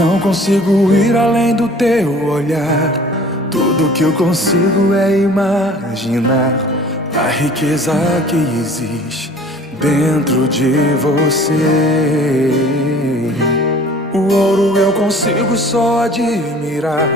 Não consigo ir além do teu olhar. Tudo que eu consigo é imaginar a riqueza que existe dentro de você. O ouro eu consigo só admirar,